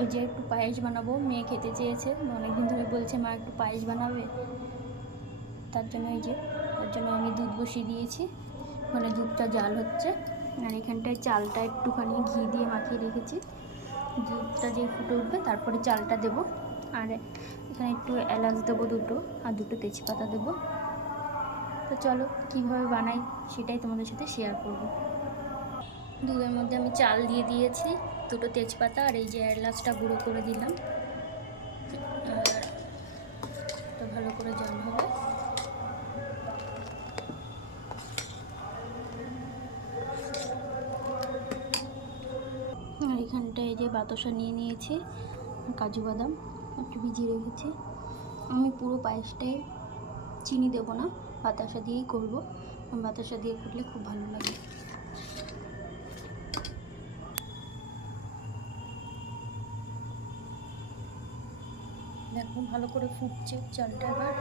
এই যে একটু পায়েস বানাবো, মেয়ে খেতে চেয়েছে, অনেকদিন ধরে বলছে মা একটু পায়েস বানাবে। তার জন্য আমি দুধ বসিয়ে দিয়েছি, মানে দুধটা জাল হচ্ছে। আর এখানটায় চালটা একটুখানি ঘি দিয়ে মাখিয়ে রেখেছি, দুধটা যেই ফুটে উঠবে তারপরে চালটা দেবো। আর এখানে একটু এলাচ দেবো দুটো, আর দুটো তেজপাতা দেবো। তো চলো কীভাবে বানাই সেটাই তোমাদের সাথে শেয়ার করব। দুধের মধ্যে আমি চাল দিয়ে দিয়েছি, দুটো তেজপাতা আর এই যে এলাচটা গুঁড়ো করে দিলাম। আর এটা ভালো করে জাল হবে। আর এখানটায় এই যে বাতাসা নিয়ে নিয়েছি, কাজু বাদাম একটু ভিজিয়ে রেখেছি। আমি পুরো পায়েসটাই চিনি দেবো না, বাতাসা দিয়েই করব। বাতাসা দিয়ে করলে খুব ভালো লাগে। দেখো ভালো করে ফুটছে চালটা এবার।